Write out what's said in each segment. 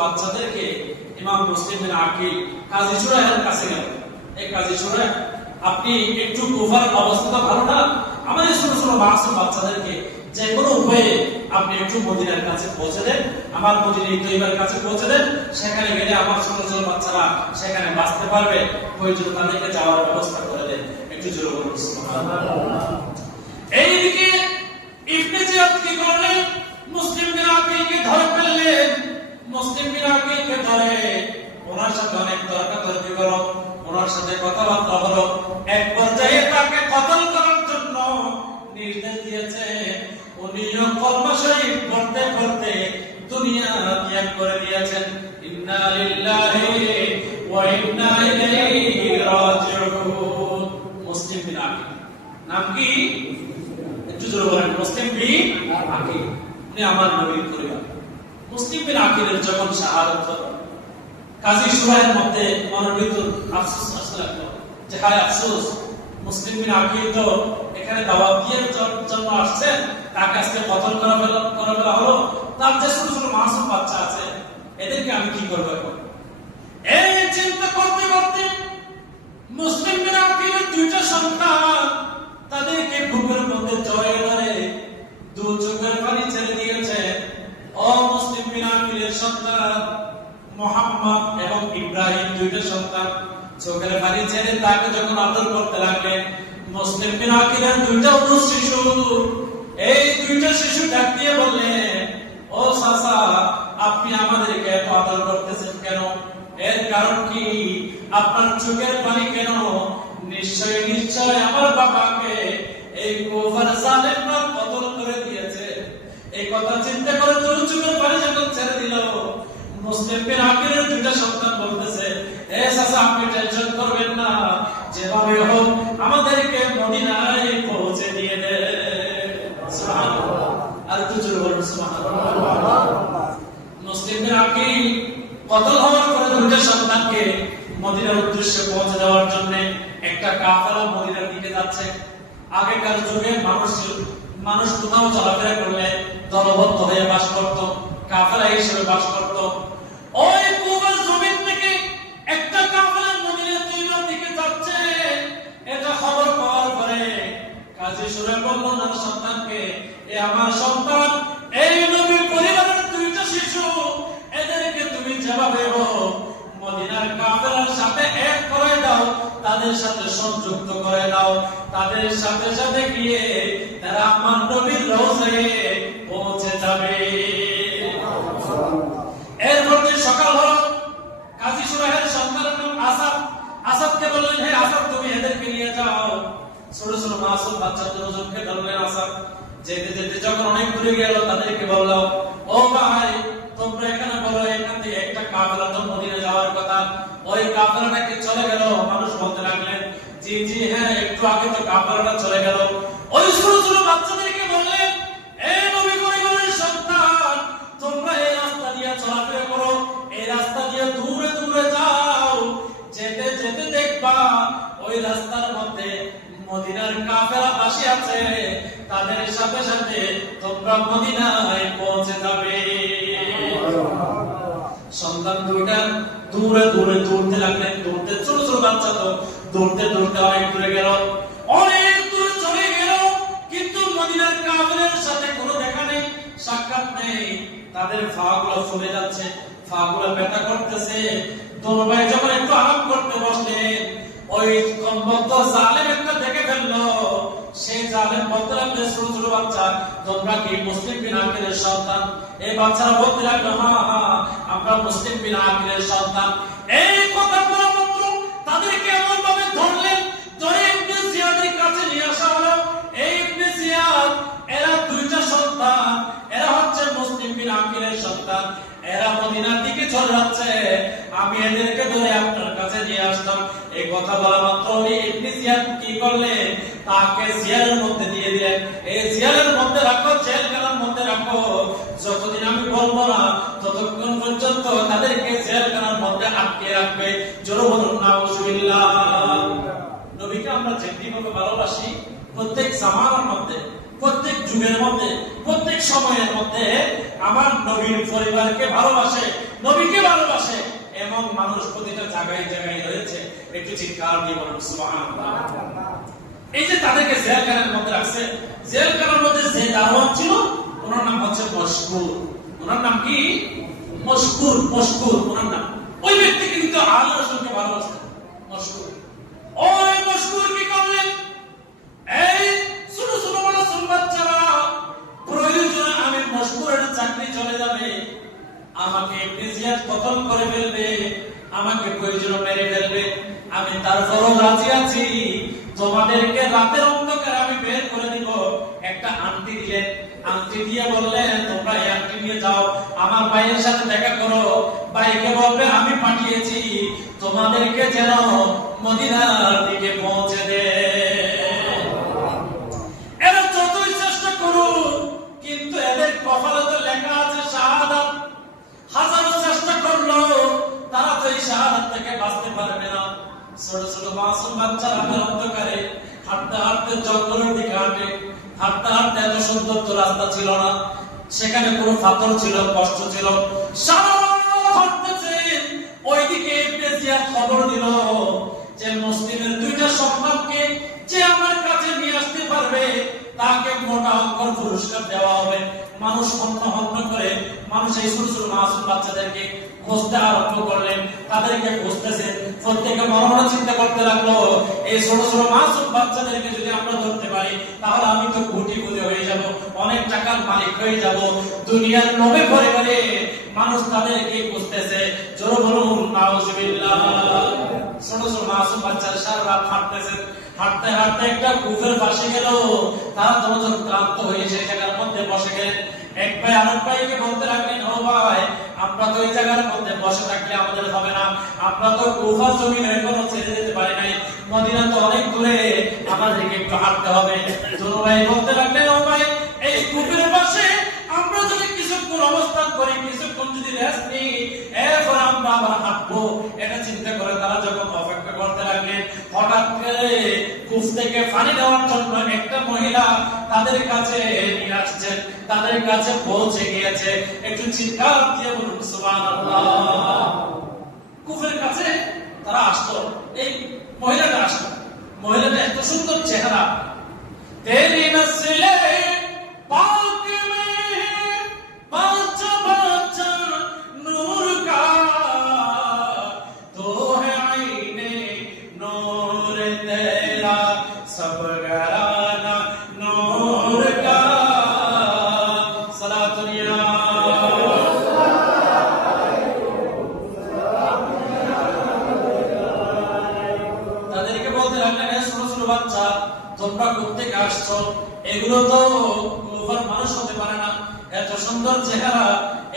বাচ্চাদেরকে ইমাম মুসলিম বিন আকিল কাজী শুরাইহের কাছে গেল। এই কাজী শুরাইহ, আপনি একটু কুফার অবস্থা ভালো না, আমাদের ছোট ছোট মাসুম বাচ্চাদেরকে যে কোনো উপায়ে আপনি একটু মদিনার কাছে পৌঁছে দেন, আমার মদিনা তৈবার কাছে পৌঁছে দেন, সেখানে গেলে আমার ছোট ছোট বাচ্চারা সেখানে বাঁচতে পারবে, ওই জন্য তাদেরকে যাওয়ার ব্যবস্থা করে দেন। একটু জোরে বলুন সুবহানাল্লাহ। এইদিকে ইবনে জিয়াদ কি করলেন? মুসলিম বিন আকিলকে ধরে ফেললেন। মুসলিম বিন আকিলকে ধরে ওনার সাথে অনেক তর্কাতর্কি হলো, ওনার সাথে কথাবার্তা হলো। এক পর্যায়ে তাকে কতল করার জন্য নির্দেশ দিয়েছে। উনিও কলমা শরীফ পড়তে পড়তে দুনিয়া ত্যাগ করে দিয়েছেন। ইন্না লিল্লাহি ওয়া ইন্না ইলাইহি রাজিউন। মুসলিম বিন আকিল নাম কি? একটু জোরে বলেন। মুসলিম বিন আকিল, উনি আমার নবীর পরিবার। মুসলিম বিন আকিলের যখন শাহাদাত হলো, কাজী শুরাইহের মধ্যে মনোনীত আফসোস আসলে যে হায় আফসোস, মুসলিম বিন আকিল তো এখানে দাওয়াত দিয়ে জন্য আসছেন, তাকে আজকে কতল করা হলো। তার যে ছোট ছোট মাসুম বাচ্চা আছে, এদেরকে আমি কি করবো এখন? এই চিন্তা করতে করতে মুসলিম বিন আকিলের দুইটা সন্তান, তাদেরকে বুকের মধ্যে জড়িয়ে ধরে দু চোখের পানি ছেড়ে দিয়েছে। ও মুসলিম বিন আকিলের সন্তান মুহাম্মদ এবং ইব্রাহিম, দুইটা সন্তান চোখের পানি ছেড়ে তাকে যখন আদর করতে লাগলেন, মুসলিম বিন আকিলের দুইটা শিশু, এই দুইটা শিশু ডাক দিয়ে বললেন, ও চাচা, আপনি আমাদেরকে এত আদর করতেছেন কেন? এর কারণ কি? আপনার চোখের পানি কেন? নিশ্চয় নিশ্চয় আমার বাবাকে এই কুফার জালেমরা কতল করে দিয়েছে। এই কথা চিন্তা করে তোর চোখের পানি যখন ছেড়ে দিল, মুসলিম বিন আকিলের দুইটা সন্তান বলতেছে, এ চাচা, আপনি টেনশন করবেন না, যেভাবে হোক আমাদেরকে মদিনায় পৌঁছে দিয়ে দেন। সুবহানাল্লাহ। আর একটু জোরে বলুন সুবহানাল্লাহ। মুসলিম বিন আকিল কতল হওয়ার পরে দুইটা সন্তানকে মদিনার উদ্দেশ্যে পৌঁছে দেওয়ার জন্য একটা কাফেলা মদিনার দিকে যাচ্ছে। আগেকার যুগে মানুষ কোথাও চলাফেরা করলে দলবদ্ধ হয়ে বাস করত, কাফেলা হিসেবে বাস করত। ওই কুফার জমিন থেকে একটা কাফেলা মদিনার দিকে যাচ্ছে, এটা খবর পাওয়ার পরে কাজী শুরাইহ বলল না সন্তানকে, এ আমার সন্তান, এই নবীর পরিবারের দুইটা শিশু, এদেরকে তুমি যেভাবে হোক মদিনার কাফেলার সাথে এক করে দাও, তাদের সাথে সংযুক্ত করে দাও, তাদের সাথে সাথে গিয়ে তারা আমার নবীর রওজায় পৌঁছে যাবে। এরপর সকাল হলো, কাজী শুরাইহের সন্তানের নাম আসাদ। আসাদকে বললেন, হে আসাদ, তুমি এদেরকে নিয়ে যাও। ছোট ছোট মাসুম বাচ্চা দুজনকে ধরলেন আসাদ। যেতে যেতে যখন অনেক দূরে গেল, তাদেরকে বললাম, ও ভাই, তোমরা এখানে বলো, এখান থেকে একটা কাফেলা তো মদিনা যাওয়ার কথা, ওই কাফেলাটাকে চলে গেল। মানুষ বলতে লাগলেন, জি জি হ্যাঁ, একটু আগে তো কাফেলাটা চলে গেল। ওই ছোট ছোট বাচ্চাদেরকে বললেন, এ নবী পরিবারের সন্তান, তোমরা এই রাস্তা দিয়ে চলাফেরা করো, এই রাস্তা দিয়ে দূরে দূরে যাও, যেতে যেতে দেখবা ওই রাস্তার মধ্যে মদিনার কাফেলা বাসী আছে, তাদের সাথে সাথে তোমরা মদিনায় পৌঁছে যাবে। সন্তান দুইটা দূরে দূরে দৌড়তে লাগলেন, দৌড়তে, ছোট ছোট বাচ্চা তো দৌড়তে দৌড়তে অনেক দূরে গেল, অনেক দূরে চলে গেল, কিন্তু মদিনার কাফেলার সাথে কোনো দেখা নেই, সাক্ষাৎ নেই। তাদের পা গুলো ফুলে যাচ্ছে, পা গুলো ব্যথা করতেছে। দোনো ভাই যখন একটু আরাম করতে বসলেন, ওই কমবক্ত জালেম একটা দেখে ফেললো। সেই জালেম বলতে লাগলো, ছোট ছোট বাচ্চা, তোমরা কি মুসলিম বিন আকিলের সন্তান? এই বাচ্চারা বলতে লাগলো, হ্যাঁ হ্যাঁ, আমরা মুসলিম বিন আকিলের সন্তান। এই কথা বলা মাত্র তাদেরকে এমন ভাবে ধরলেন, ধরে ইবনে জিয়াদের কাছে নিয়ে আসা হলো। এই ইবনে জিয়াদ, এরা দুইটা সন্তান, এরা হচ্ছে মুসলিম বিন আকিলের সন্তান, এরা মদিনার দিকে চলে যাচ্ছে, আমি এদেরকে ধরে আপনার কাছে নিয়ে আসলাম। এই কথা বলা মাত্র ইবনে জিয়াদ কি করলেন? তাকে জিয়ারের মধ্যে দিয়ে দিলেন। এই জিয়ারের মধ্যে রাখো, জেলখানার মধ্যে রাখো, যতদিন আমি বলবো না ততক্ষণ পর্যন্ত তাদেরকে জেলখানার মধ্যে আটকে রাখবে। জোরে বলুন নাউজুবিল্লাহ। নবীকে আমরা যেভাবে ভালোবাসি, প্রত্যেক জামানার মধ্যে, প্রত্যেক যুগের মধ্যে, প্রত্যেক সময়ের মধ্যে আমার নবীর পরিবারকে ভালোবাসে, নবীকে এবং মানুষ প্রতিটা জায়গায় জায়গায় রয়েছে, একটু চিৎকার দিয়ে বলুন সুবহানাল্লাহ। এই যে তাদেরকে জেলখানার মধ্যে রাখছে, জেলখানার মধ্যে যে দারোয়ান ছিল ওনার নাম হচ্ছে মশকুর। ওনার নাম কি? মশকুর। মশকুর ওনার নাম। ওই ব্যক্তি কিন্তু আল্লাহ রাসূলকে ভালোবাসতেন। মশকুর, ওই মশকুর কি করলেন? এই ছোট ছোট মাসুম বাচ্চারা প্রয়োজনে আমি মশকুরের চাকরি চলে যাবে, আমাকে ইবনে জিয়াদ কতল করে ফেলবে, আমাকে প্রয়োজনে মেরে ফেলবে, আমি তারপরও রাজি আছি, তোমাদেরকে রাতের অন্ধকারে আমি বের করে দিব। একটা আংটি দিলেন, আংটি দিয়ে বললেন তোমরা এই আংটি নিয়ে যাও, আমার ভাইয়ের সাথে দেখা করো, ভাইকে বলবে আমি পাঠিয়েছি তোমাদেরকে যেন মদিনার দিকে পৌঁছে দেয়। এরা যতই চেষ্টা করুক কিন্তু এদের কপালে তো লেখা আছে শাহাদাত। হাজারো চেষ্টা করলো তারা তো এই শাহাদাত থেকে বাঁচতে পারবে না। ছোট ছোট মাসুম বাচ্চা রাতের অন্ধকারে হাঁটতে হাঁটতে জঙ্গলের দিকে হাঁটে, হাঁটতে হাঁটতে এত সুন্দর তো রাস্তা ছিল না, সেখানে কোনো পাথর ছিল, কষ্ট ছিল, সারা হাঁটতেছে। ওইদিকে ইবনে জিয়াদ খবর দিল যে মুসলিমের দুইটা সন্তানকে যে আমার কাছে নিয়ে আসতে পারবে তাকে মোটা অঙ্কের পুরস্কার দেওয়া হবে। মানুষ হন্য হন্য করে মানুষ এই ছোট ছোট মাসুম বাচ্চাদেরকে খুঁজতে আরম্ভ করলেন, তাদেরকে খুঁজতেছেন। প্রত্যেকে মনে মনে চিন্তা করতে লাগলো এই ছোট ছোট মাসুম বাচ্চাদেরকে যদি আমরা ধরতে পারি তাহলে আমি তো কোটিপতি হয়ে যাব, অনেক টাকার মালিক হয়ে যাব। দুনিয়ার 90 পরিবারে মানুষ তাদেরকে খুঁজতেছে। জোরে বলুন নাউজুবিল্লাহ। ছোট ছোট মাসুম বাচ্চারা সারা রাত হাঁটতেছেন, হাঁটতে হাঁটতে একটা কূপের পাশে গেল। তারা দুজন ক্লান্ত হয়ে সেই জায়গার মধ্যে বসে গেলেন। এক ভাই আরেক ভাইকে বলতে লাগলেন, ও ভাই আমরা তো এই জায়গার মধ্যে বসে থাকলে আমাদের হবে না, আমরা তো কুফা জমিন এখনো ছেড়ে যেতে পারি নাই, মদিনা তো অনেক দূরে, আমাদেরকে একটু হাঁটতে হবে। দুই ভাই বলতে লাগলেন, ও ভাই এই কূপের পাশে আমরা যদি কিছুক্ষণ অবস্থান করি, কিছুক্ষণ যদি রেস্ট নিই, এরপর আমরা আবার হাঁটবো। এটা চিন্তা করে তারা যখন অপেক্ষা করতে লাগলেন, হঠাৎ করে কূপ থেকে পানি দেওয়ার জন্য একটা মহিলা তাদের কাছে নিয়ে আসছেন, তাদের কাছে পৌঁছে গিয়েছে। একটু চিৎকার দিয়ে বলুন সুবহানাল্লাহ। কূপের কাছে তারা আসলো, এই মহিলাটা আসলো। মহিলাটা এত সুন্দর চেহারা, তেরি নসলে পাক মে বাচ্চা বাচ্চা নূর কা তো है आईने नूर तेरा सब घराना नूर का सलातुनिया। তাদেরকে বলতে লাগলেন, ছোট ছোট বাচ্চা তোমরা কোথা থেকে আসছো? এগুলো তো কুফার মানুষ হতে পারে না, এত সুন্দর চেহারা,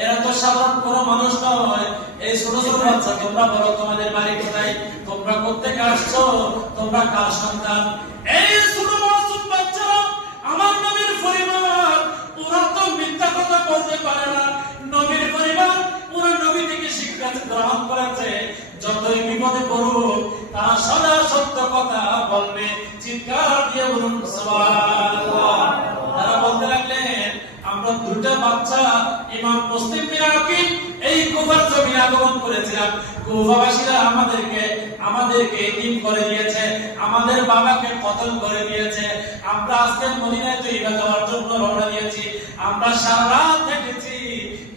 এরা তো সাধারণ কোনো মানুষ নয়। এই ছোট ছোট বাচ্চা তোমরা বলো তোমাদের বাড়ি কোথায়, তোমরা কোথা থেকে আসছো, তোমরা কার সন্তান? এই ছোট মাসুম বাচ্চারা আমার নবীর পরিবার, ওরা তো মিথ্যা কথা বলতে পারে না। নবীর পরিবার ওরা নবী থেকে শিক্ষা গ্রহণ করেছে, যতই বিপদে পড়ুক তারা সদা সত্য কথা বলবে। চিৎকার দিয়ে বলুন সুবহানাল্লাহ। তারা বলতে লাগলেন, আমরা দুটো বাচ্চা ইমাম মুসলিম বিন আকিল এই কুফার জমিনে আগমন করেছিলাম, কুফাবাসীরা আমাদেরকে এতিম করে দিয়েছে, আমাদের বাবাকে কতল করে দিয়েছে। আমরা আজকে মদিনায় তৈবা যাওয়ার জন্য রওনা দিয়েছি, আমরা সারা রাত থেকেছি,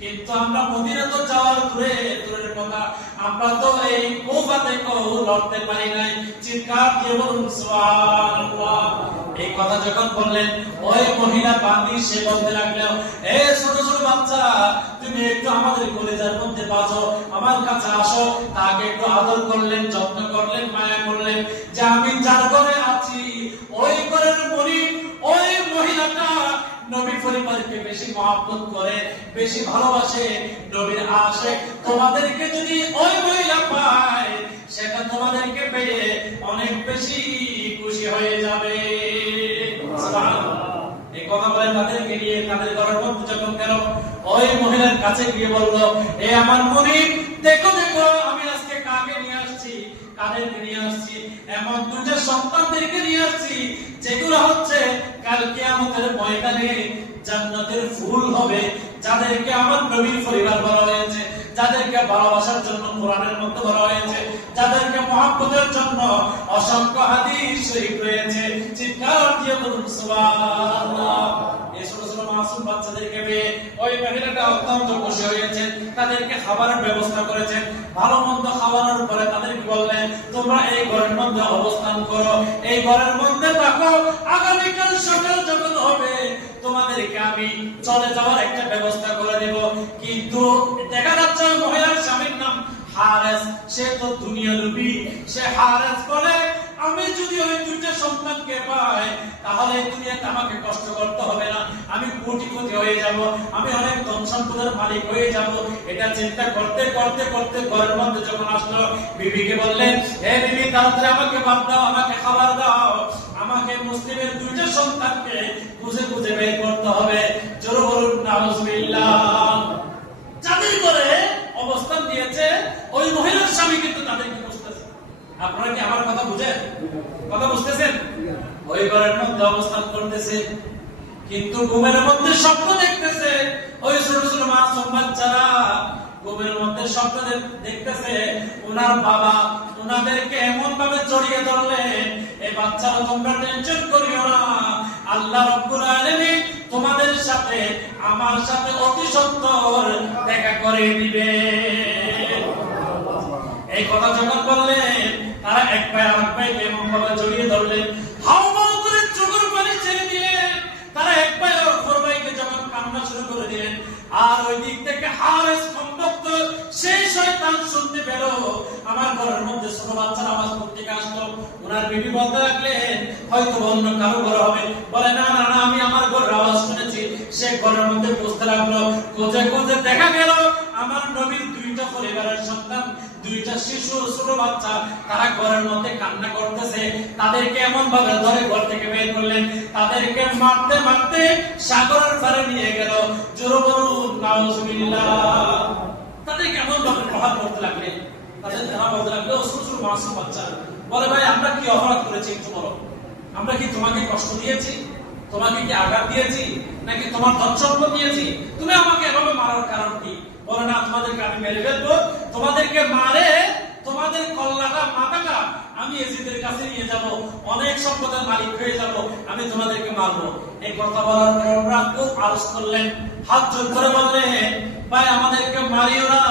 কিন্তু আমরা মদিনা তো যাওয়ার দূরের কথা, আমরা তো এই কুফা থেকেও লড়তে পারি নাই। চিৎকার দিয়ে বলুন সুবহানাল্লাহ। এই কথা যখন বললেন, ওই মহিলা বান্দি সে বলতে লাগলো, এ ছোট ছোট বাচ্চা তুমি একটু আমাদের কলেজার মধ্যে বাজো, আমার কাছে আসো। তাকে একটু আদর করলেন, যত্ন করলেন, মায়া করলেন, যে আমি যার ঘরে আছি ওই ঘরের গরিব ওই মহিলাটা নবী পরিবারকে বেশি মহব্বত করে, বেশি ভালোবাসে, নবীর আশিক। তোমাদেরকে যদি ওই মহিলা পায় সেটা তোমাদেরকে পেয়ে অনেক বেশি খুশি হয়ে যাবে। এই কথা বলে তাদেরকে নিয়ে তাদের ঘরের মধ্যে যখন গেল, ওই মহিলার কাছে গিয়ে বলল, এ আমার মুনিব, দেখো দেখো আমি আজকে কাকে নিয়ে আসছি, কাদেরকে নিয়ে আসছি, এমন দুটো সন্তানদেরকে নিয়ে আসছি যেগুলো হচ্ছে কাল কিয়ামতের ময়দানে জান্নাতের ফুল হবে, যাদেরকে আমার নবীর পরিবার বলা হয়েছে, যাদেরকে ভালোবাসার জন্য কোরআনের মধ্যে বলা হয়েছে, যাদেরকে মহব্বতের জন্য অসংখ্য হাদিস শরীফ রয়েছে। চিৎকার দিয়ে বলুন সুবহানাল্লাহ। এই ছোট ছোট মাসুম বাচ্চাদেরকে পেয়ে ওই মহিলাটা অত্যন্ত খুশি হয়েছেন, তাদেরকে খাবারের ব্যবস্থা করেছেন। ভালো মন্দ খাওয়ানোর পরে তাদেরকে বললেন, তোমরা এই ঘরের মধ্যে অবস্থান করো, এই ঘরের মধ্যে থাকো, আগামীকাল সকাল যখন হবে তোমাদেরকে আমি চলে যাওয়ার একটা ব্যবস্থা করে দেব। কিন্তু দেখা যাচ্ছে মহিলার স্বামীর নাম হারেস, সে তো দুনিয়া লোভী। সে হারেস বলে, আমি যদি ওই দুইটা সন্তানকে পাই তাহলে দুনিয়াতে আমাকে কষ্ট করতে হবে না, আমি কোটিপতি হয়ে যাব, আমি অনেক ধন সম্পদের মালিক হয়ে যাব। এটা চিন্তা করতে করতে করতে ঘরের মধ্যে যখন আসলো, বিবিকে বললেন, হে বিবি, তাড়াতাড়ি আমাকে ভাত দাও, আমাকে খাবার দাও, আমাকে মুসলিমের দুইটা সন্তানকে খুঁজে খুঁজে বের করতে হবে। জোরে বলুন নাউজুবিল্লাহ। যাদের ঘরে অবস্থান দিয়েছে ওই মহিলার স্বামী কিন্তু তাদেরকে বুঝতেছে। আপনারা কি আমার কথা বুঝেন? কথা বুঝতেছেন? ওই ঘরের মধ্যে অবস্থান করতেছে, কিন্তু ঘুমের মধ্যে স্বপ্ন দেখতেছে। ওই ছোট ছোট মাসুম বাচ্চারা ঘুমের মধ্যে স্বপ্ন দেখতেছে ওনার বাবা ওনাদেরকে এমন ভাবে জড়িয়ে ধরলেন, এই বাচ্চারা তোমরা টেনশন করিও না, আল্লাহ রাব্বুল আলামিন তোমাদের সাথে আমার সাথে অতি সত্বর দেখা করে দিবে। এই কথা যখন বললেন, তারা এক পায়ে আরেক পায়ে এমন ভাবে জড়িয়ে ধরলেন, হাওমাও করে চোখের পানি ছেড়ে দিলেন। তারা এক পায়ে অপর পায়ে যখন কান্না শুরু করে দিলেন, আর ওই দিক থেকে হারেস কমবক্ত সেই শয়তান শুনতে পেল আমার ঘরের মধ্যে ছোট বাচ্চার আওয়াজ করতে আসলো। ওনার বিবি বলতে লাগলেন, হয়তো অন্য কারো ঘর হবে। বলে, না না না, আমি আমার ঘরের আওয়াজ শুনেছি। সে ঘরের মধ্যে খুঁজতে লাগলো, খুঁজে খুঁজে দেখা গেল আমার নবীর দুইটা পরিবারের সন্তান, দুইটা শিশু ছোট বাচ্চা, তারা ঘরের মধ্যে কান্না করতেছে। তাদেরকে এমন ভাবে ধরে ঘর থেকে বের করলেন, তাদেরকে মারতে মারতে সাগরের পাড়ে নিয়ে গেল। জোরে বলুন নাউজুবিল্লাহ। তাদেরকে এমন ভাবে প্রহার করতে লাগলেন, তারা বলতে লাগলো, ছোট ছোট মাসুম বাচ্চা বলে, ভাই আমরা কি অপরাধ করেছি একটু বলো, আমরা কি তোমাকে কষ্ট দিয়েছি, তোমাকে কি আঘাত দিয়েছি, নাকি তোমার ধন সম্পদ দিয়েছি, তুমি আমাকে এভাবে মারার কারণ কি? বলে, না, তোমাদেরকে আমি মেরে ফেলবো, তোমাদেরকে মারে তোমাদের কল্লাটা মাথাটা আমি এজিদের কাছে নিয়ে যাব, অনেক সম্পদের মালিক হয়ে যাব, আমি তোমাদেরকে মারবো। এই কথা বলার পর ওরা খুব আরজ করলেন, হাত জোর করে বললেন, ভাই আমাদেরকে মারিও না,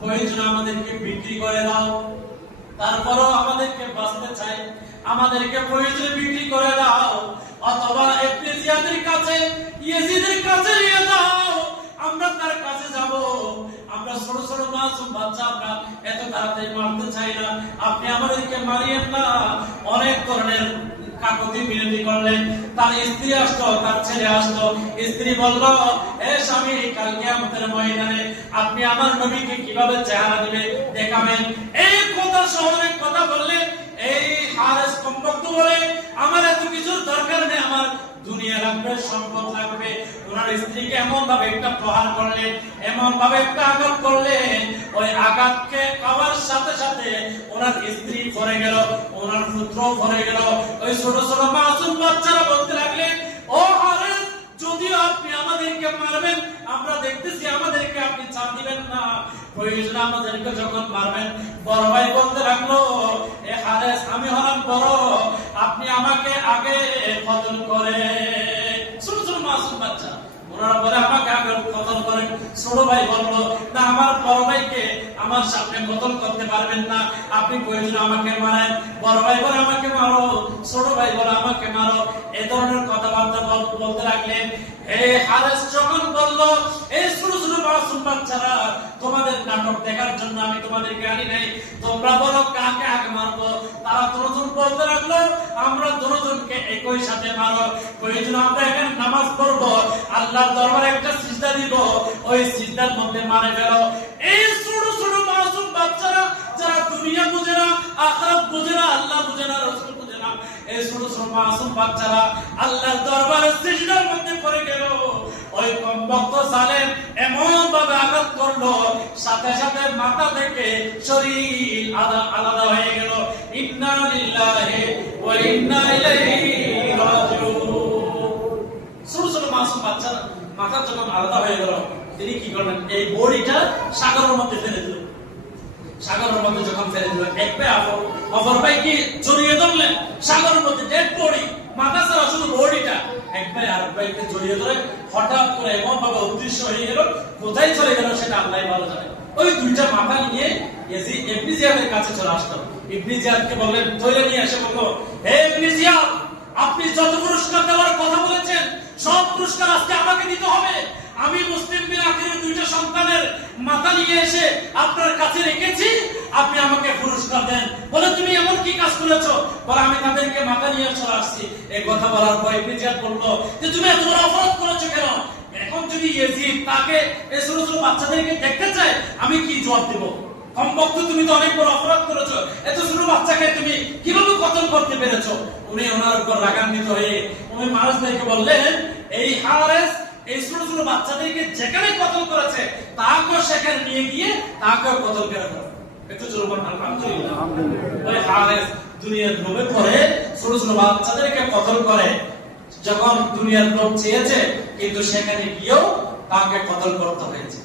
প্রয়োজন আমাদেরকে বিক্রি করে দাও, তারপরও আমাদেরকে বাঁচতে চাই, আমাদেরকে প্রয়োজনে বিক্রি করে দাও, অথবা ইবনে জিয়াদের কাছে, ইয়াজিদের কাছে নিয়ে যাও, আমরা তার কাছে যাব। আমরা ছোট ছোট মাসুম বাচ্চা, আমরা এত তাড়াতাড়ি মারতে চাই না, আপনি আমাদেরকে মারিয়েন না। অনেক ধরনের কাকুতি বিনতি করলেন। তার স্ত্রী আসতো, তার ছেলে আসতো। স্ত্রী বলল, এ স্বামী, কাল কিয়ামতের ময়দানে আপনি আমার নবীকে কিভাবে চেহারা দিবে দেখাবেন। এই কথা শহরের কথা বললেন। এই হারেস কমবক্ত বলে, আমার এত কিছুর দরকার নেই, আমার দুনিয়া লাগবে, সম্পদ লাগবে। ওনার স্ত্রীকে এমন ভাবে একটা প্রহার করলেন, এমন ভাবে একটা আঘাত করলেন, ওই আঘাতকে খাওয়ার সাথে সাথে ওনার স্ত্রী পড়ে গেল, ওনার পুত্র পড়ে গেল। ওই ছোট ছোট মাসুম বাচ্চারা বলতে লাগলেন, ও হারেস, যদিও আপনি আমাদেরকে মারবেন, আমরা দেখতেছি আমাদেরকে আপনি ছাড় দিবেন না, প্রয়োজন আমাদেরকে যখন মারবেন। বড় ভাই বলতে লাগলো, এ হারেস, আমি হলাম বড়, আপনি আমাকে আগে কতল করে। ছোট ছোট মাসুম বাচ্চা ওনারা বলে, আমাকে আগে কতল করেন। ছোট ভাই বললো, না, আমার বড় ভাইকে আমার সামনে কতল করতে পারবেন না, আপনি প্রয়োজন আমাকে মারেন। বড় ভাই বলে, আমাকে মারো। ছোট ভাই বলে, আমাকে মারো। এই ধরনের কথাবার্তা বলতে লাগলেন। এই হারেস যখন বললো, এই ছোট ছোট মাসুম বাচ্চারা, তোমাদের নাটক দেখার জন্য আমি তোমাদেরকে আনি নাই, তোমরা বলো কাকে আগে মারবো। তারা দুজন বলতে লাগলো, আমরা দুজনকে একই সাথে মারো, প্রয়োজন আমরা এখানে নামাজ পড়বো, আল্লাহর দরবারে একটা সিজদা দিব, ওই সিজদার মধ্যে মারে ফেলো। এই ছোট ছোট মাসুম বাচ্চারা, যারা দুনিয়া বুঝে না, আখিরাত বুঝে না, আল্লাহ বুঝে না, রাসূল বুঝে না, এই ছোট ছোট মাসুম বাচ্চারা আল্লাহর দরবারে সিজদার মধ্যে পড়ে গেল। ওই কমবক্ত জালেম এমন ভাবে আঘাত করলো, সাথে সাথে মাথা থেকে শরীর আলাদা হয়ে গেল। ইন্না লিল্লাহি ওয়া ইন্না ইলাইহি রাজিউন। ছোট ছোট মাসুম বাচ্চারা মাথা যখন আলাদা হয়ে গেল, তিনি কি করলেন, এই বডিটা সাগরের মধ্যে ফেলে দিলেন। সাগরের মধ্যে যখন ফেলে দিলেন, এক ভাই অপর ভাইকে জড়িয়ে ধরলেন সাগরের মধ্যে, ডেড বডি, মাথা ছাড়া শুধু বডিটা। এক ভাই আরেক ভাইকে জড়িয়ে ধরে হঠাৎ করে এমন ভাবে অদৃশ্য হয়ে গেল, কোথায় চলে গেল সেটা আল্লাহই ভালো জানে। ওই দুইটা মাথা নিয়ে ইবনে জিয়াদের কাছে চলে আসলো। ইবনে জিয়াদকে বললেন, ধরে নিয়ে এসে বলল, হে ইবনে জিয়াদ, আপনি যত পুরস্কার দেওয়ার কথা বলেছেন সব পুরস্কার আজকে আমাকে দিতে হবে। আমি মুসলিম বিন আকিলের দুইটা সন্তানের মাথা নিয়ে এসে আপনার কাছে রেখেছি, আপনি আমাকে পুরস্কার দেন। বলে, তুমি এমন কি কাজ করেছো? বলে, আমি তাদেরকে মাথা নিয়ে চলে আসছি। এই কথা বলার পর ইবনে জিয়াদ বলল যে, তুমি এত বড় অপরাধ করেছো কেন? এখন যদি ইয়াজিদ তাকে এই ছোট ছোট বাচ্চাদেরকে দেখতে চায়, আমি কি জবাব দেব? কমপক্ষে তুমি তো অনেক বড় অপরাধ করেছো, এত ছোট বাচ্চাকে তুমি কিভাবে কতল করতে পেরেছো? উনি ওনার উপর রাগান্বিত হয়ে উনি মানুষদেরকে বললেন, এই হারেস এই ছোট ছোট বাচ্চাদেরকে যেখানে কতল করেছে তাকেও সেখানে নিয়ে গিয়ে তাকেও কতল করে দাও। একটু জোর করে আলহামদুলিল্লাহ। ওই হারেস দুনিয়ার লোভে পড়ে ছোট ছোট বাচ্চাদেরকে কতল করে। যখন দুনিয়ার লোভ চেয়েছে, কিন্তু সেখানে গিয়েও তাকে কতল করতে হয়েছে।